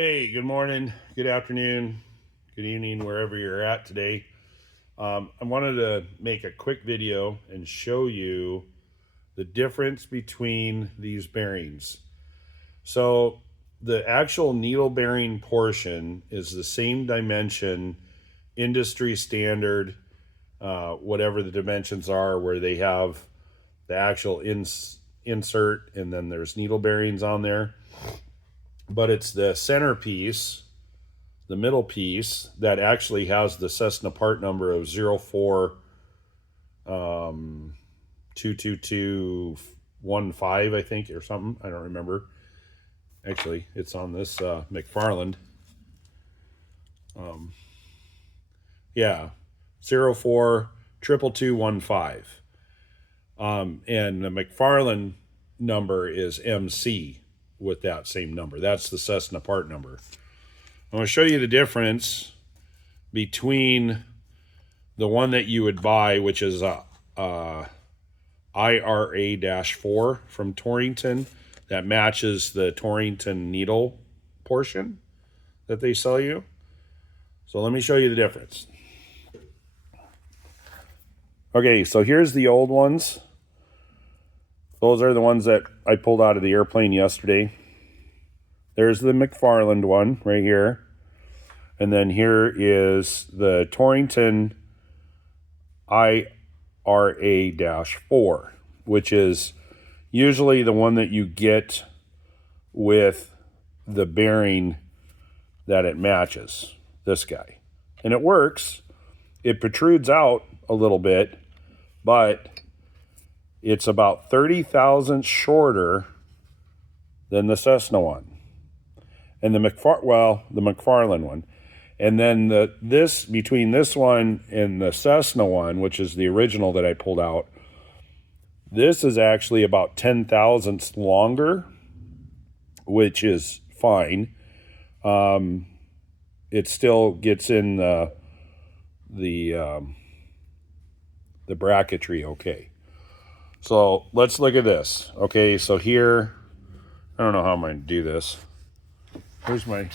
Hey, good morning, good afternoon, good evening, wherever you're at today. I wanted to make a quick video and show you the difference between these bearings. So the actual needle bearing portion is the same dimension, industry standard, whatever the dimensions are, where they have the actual insert and then there's needle bearings on there. But it's the centerpiece, the middle piece, that actually has the Cessna part number of 22215, I think, or something. I don't remember. Actually, it's on this McFarland. Yeah, 042215. And the McFarland number is MC with that same number. That's the Cessna part number. I'm going to show you the difference between the one that you would buy, which is a IRA-4 from Torrington, that matches the Torrington needle portion that they sell you. So let me show you the difference. Okay, so here's the old ones. Those are the ones that I pulled out of the airplane yesterday. There's the McFarland one right here. And then here is the Torrington IRA-4, which is usually the one that you get with the bearing that it matches, this guy. And it works. It protrudes out a little bit, but it's about 30 thousandths shorter than the Cessna one. And the McFarland one. And then between this one and the Cessna one, which is the original that I pulled out, this is actually about 10 thousandths longer, which is fine. It still gets in the bracketry okay. So let's look at this. Okay, so here, I don't know how I'm going to do this. Where's my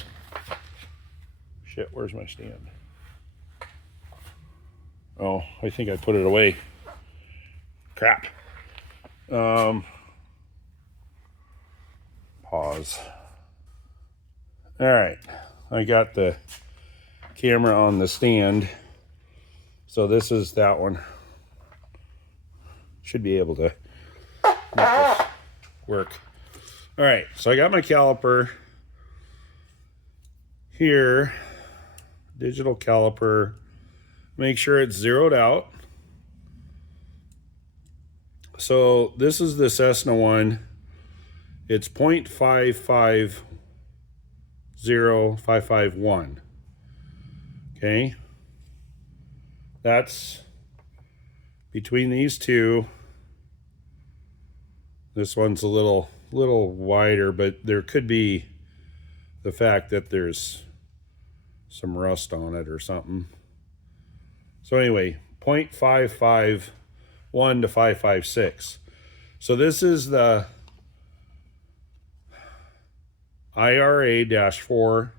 stand? Oh, I think I put it away. Crap. Pause. All right, I got the camera on the stand. So this is that one. Should be able to make this work. All right, so I got my caliper here, digital caliper. Make sure it's zeroed out. So this is the Cessna one. It's 0.550551. Okay, that's between these two. This one's a little wider, but there could be the fact that there's some rust on it or something. So anyway, 0.551 to 556. So this is the IRA-4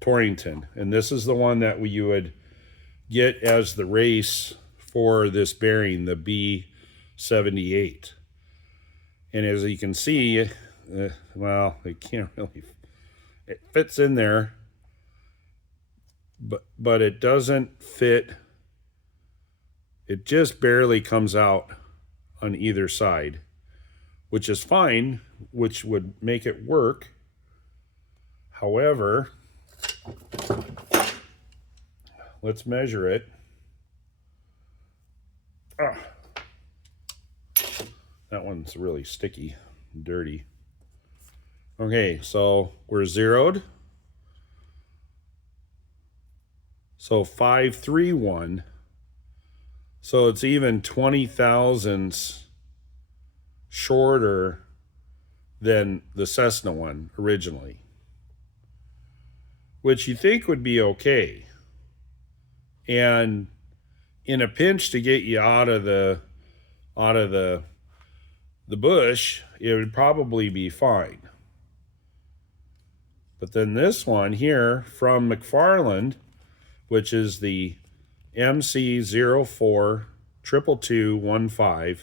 Torrington, and this is the one that you would get as the race for this bearing, the B78. And as you can see, well, it can't really, it fits in there, but it doesn't fit. It just barely comes out on either side, which is fine, which would make it work. However, let's measure it. That one's really sticky, dirty. Okay, so we're zeroed. So 531. So it's even 20 thousandths shorter than the Cessna one originally, which you think would be okay. And in a pinch to get you out of the bush, it would probably be fine. But then this one here from McFarland, which is the MC042215,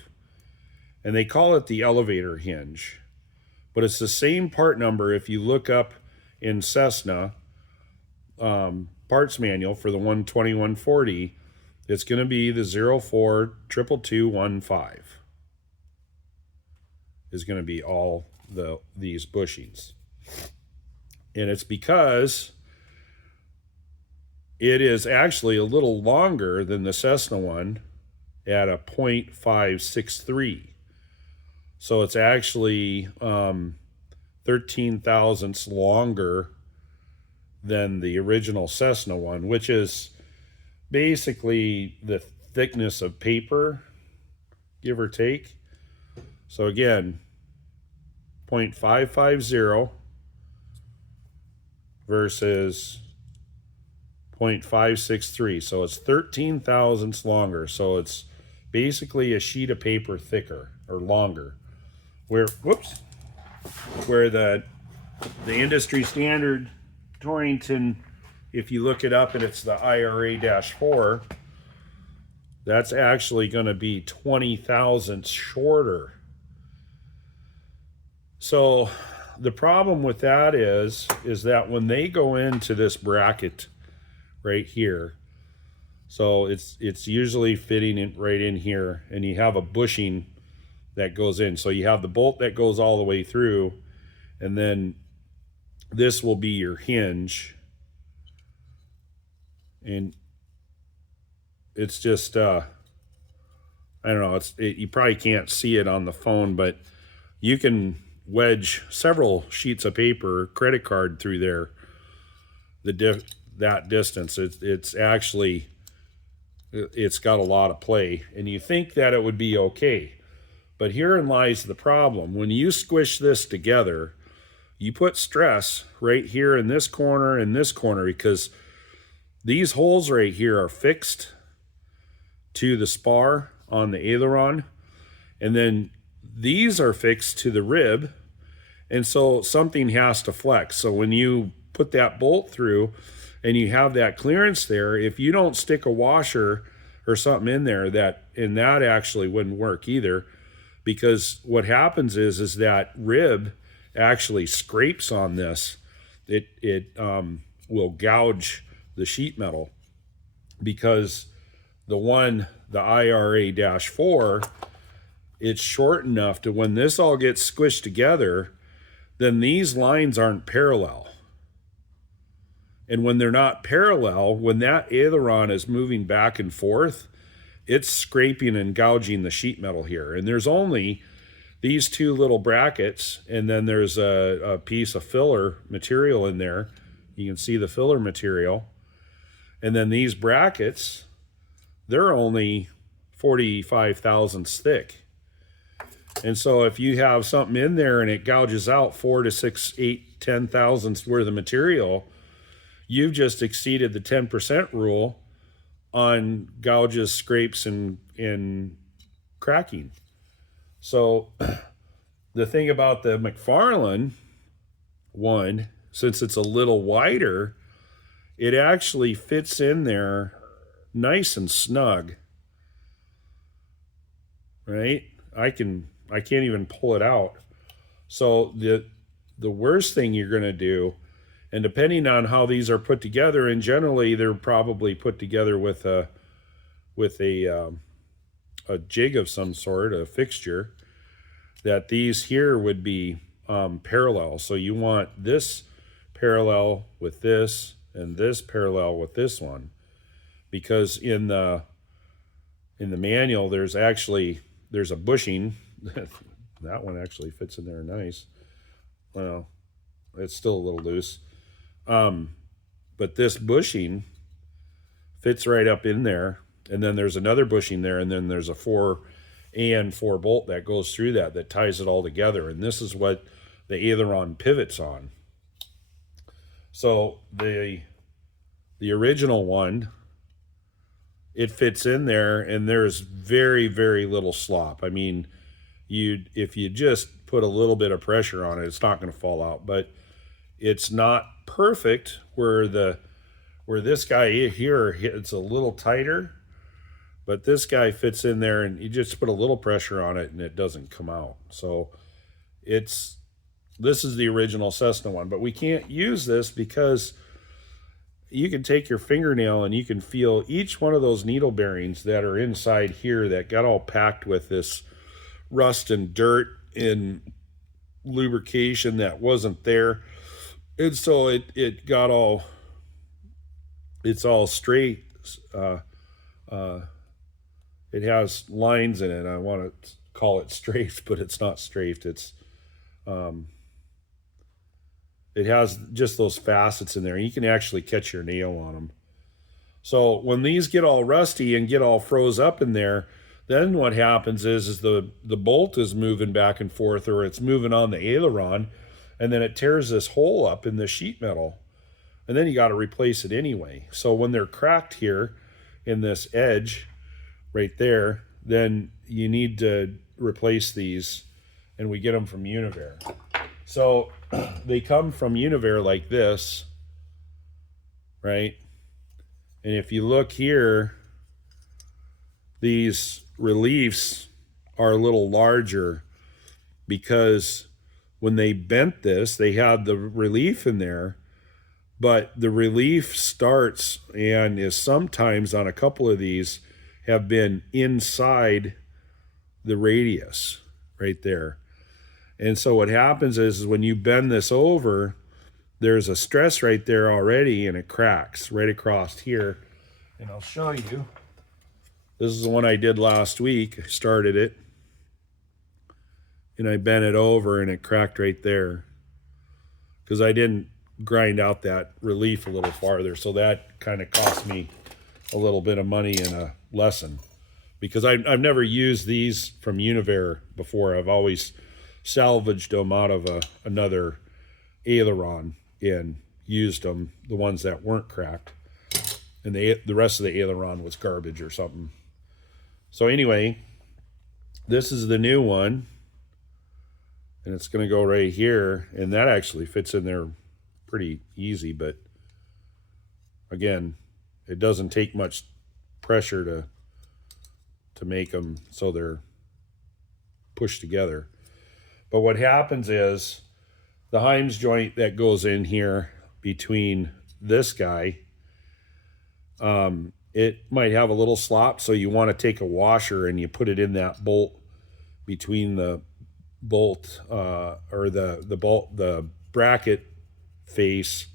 and they call it the elevator hinge. But it's the same part number if you look up in Cessna parts manual for the 12140. It's going to be the 042215 is going to be all these bushings. And it's because it is actually a little longer than the Cessna one at a 0.563. So it's actually 13 thousandths longer than the original Cessna one, which is basically the thickness of paper, give or take. So again, 0.550 versus 0.563. So it's 13 thousandths longer. So it's basically a sheet of paper thicker or longer. Where the industry standard Torrington, if you look it up and it's the IRA-4, that's actually going to be 20 thousandths shorter. So the problem with that is that when they go into this bracket right here, so it's usually fitting it right in here, and you have a bushing that goes in. So you have the bolt that goes all the way through, and then this will be your hinge. And it's just I don't know, you probably can't see it on the phone, but you can wedge several sheets of paper, credit card through there, that distance. It's actually, it's got a lot of play, and you think that it would be okay. But herein lies the problem. When you squish this together, you put stress right here in this corner and this corner, because these holes right here are fixed to the spar on the aileron, and then these are fixed to the rib, and so something has to flex. So when you put that bolt through and you have that clearance there, if you don't stick a washer or something in there, that actually wouldn't work either, because what happens is that rib actually scrapes on this. It will gouge the sheet metal, because the IRA-4, it's short enough to, when this all gets squished together, then these lines aren't parallel. And when they're not parallel, when that aileron is moving back and forth, it's scraping and gouging the sheet metal here. And there's only these two little brackets, and then there's a piece of filler material in there. You can see the filler material. And then these brackets, they're only 45 thousandths thick. And so if you have something in there and it gouges out 4 to 6, 8, 10 thousandths worth of material, you've just exceeded the 10% rule on gouges, scrapes, and cracking. So the thing about the McFarland one, since it's a little wider, it actually fits in there nice and snug, right? I can't even pull it out. So the worst thing you're going to do, and depending on how these are put together, and generally they're probably put together with a jig of some sort, a fixture, that these here would be parallel. So you want this parallel with this, and this parallel with this one, because in the manual there's a bushing. That one actually fits in there nice. Well, it's still a little loose, but this bushing fits right up in there, and then there's another bushing there, and then there's a 4 bolt that goes through that ties it all together, and this is what the aileron pivots on. So the original one, it fits in there, and there's very, very little slop. I mean, if you just put a little bit of pressure on it, it's not going to fall out. But It's not perfect where this guy here, it's a little tighter, but this guy fits in there, and you just put a little pressure on it and it doesn't come out. So this is the original Cessna one, but we can't use this because you can take your fingernail and you can feel each one of those needle bearings that are inside here that got all packed with this rust and dirt and lubrication that wasn't there. And so it got all, it's all straight. It has lines in it. I want to call it strafed, but it's not strafed. It has just those facets in there. You can actually catch your nail on them. So when these get all rusty and get all froze up in there, then what happens is the bolt is moving back and forth, or it's moving on the aileron, and then it tears this hole up in the sheet metal. And then you got to replace it anyway. So when they're cracked here in this edge right there, then you need to replace these, and we get them from Univer. So they come from Univer like this, right? And if you look here, these reliefs are a little larger because when they bent this, they had the relief in there, but the relief starts and is sometimes on a couple of these have been inside the radius right there. And so what happens is when you bend this over, there's a stress right there already, and it cracks right across here. And I'll show you. This is the one I did last week. I started it, and I bent it over, and it cracked right there because I didn't grind out that relief a little farther. So that kind of cost me a little bit of money in a lesson, because I've never used these from Univer before. I've always salvaged them out of another aileron and used them, the ones that weren't cracked, and the rest of the aileron was garbage or something. So anyway, this is the new one, and it's going to go right here, and that actually fits in there pretty easy. But again, it doesn't take much pressure to make them so they're pushed together. But what happens is the Heims joint that goes in here between this guy, it might have a little slop, so you want to take a washer and you put it in that bolt between the bolt or the bracket face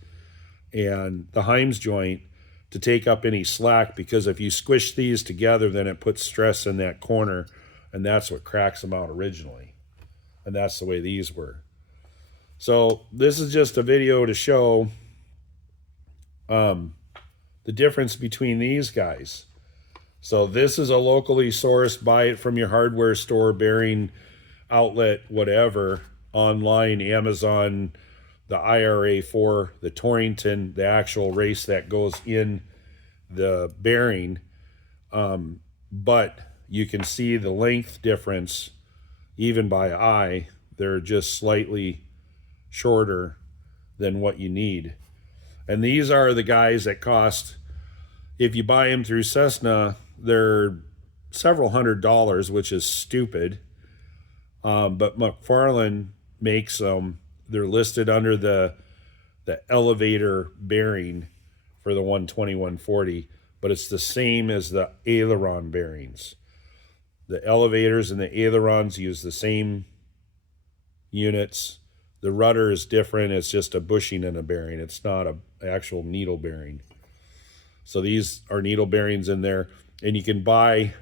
and the Heims joint to take up any slack, because if you squish these together, then it puts stress in that corner, and that's what cracks them out originally. And that's the way these were. So this is just a video to show the difference between these guys. So this is a locally sourced, buy it from your hardware store, bearing outlet, whatever, online, Amazon, the IRA 4, the Torrington, the actual race that goes in the bearing. But you can see the length difference even by eye. They're just slightly shorter than what you need. And these are the guys that cost, if you buy them through Cessna, they're several $100s, which is stupid. But McFarland makes them. They're listed under the elevator bearing for the 120/140, but it's the same as the aileron bearings. The elevators and the ailerons use the same units. The rudder is different. It's just a bushing and a bearing. It's not an actual needle bearing. So these are needle bearings in there. And you can buy,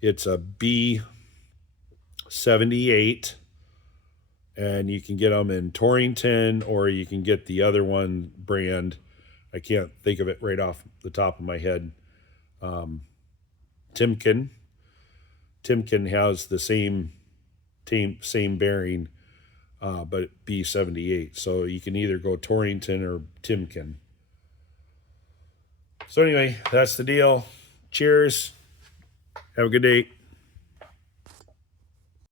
it's a B78, and you can get them in Torrington, or you can get the other one brand. I can't think of it right off the top of my head. Timken. Timken has the same bearing, but B78. So you can either go Torrington or Timken. So anyway, that's the deal. Cheers. Have a good day.